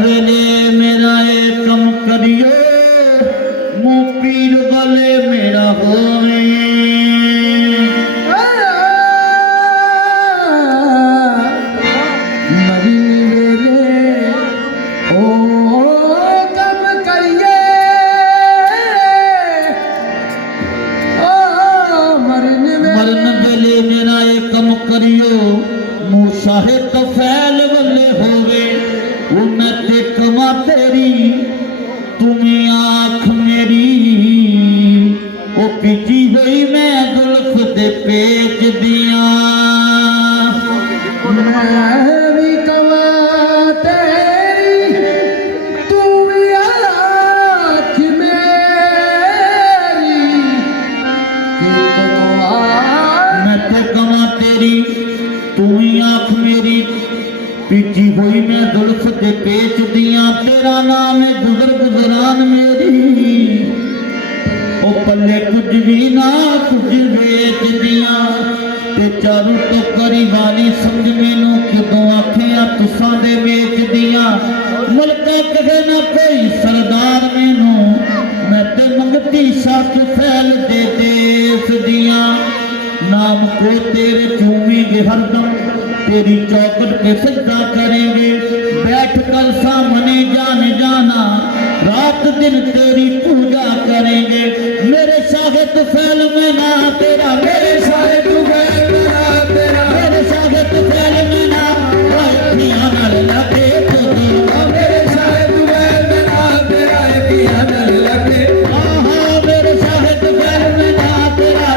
वेले मेरा एक कम करियो मुँह पीर वाले मेरा होवे साहे तो फैल वले होवे उन्हें ते कमा तेरी तुम्हें आँख मेरी ओ पिटी हुई मैं जुल्फ दे पेच दिया मैं भी कमा तेरी तुम्हें आँख मेरी मैं ते कमा तेरी तुम्हें आँख मेरी पीछी हुई मैं जुल्फ दे पेच दिया तेरा नाम है गुजर गुजरान मेरी ओ पल्ले कुछ भी ना कुछ बेच दिया ते चारू तो करी वाली समझ मैनू किदों आखिया तुसां दे बेच दिया मुल्क कहे ना कोई सरदार मैनू मैं ते मंगती सच फैल दे देश दिया नाम को तेरे चूमेंगे हरदम तेरी चौखट पे सजदा करेंगे बैठ कर सामने जान जाना रात दिन तेरी पूजा करेंगे मेरे शाहिद फैल में ना तेरा मेरे शाहिद फैल में ना तेरा मेरे शाहिद फैल में ना लगे तो मेरे शाहिद फैल में ना तेरा लगे मेरे शाहिद फैल में ना तेरा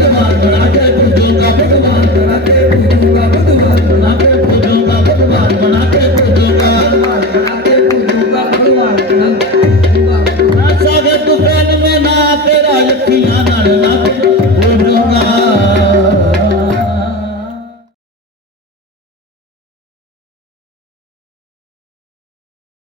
भगवान बना के पूजूंगा भगवान बना के पूजूंगा भगवान बना के पूजूंगा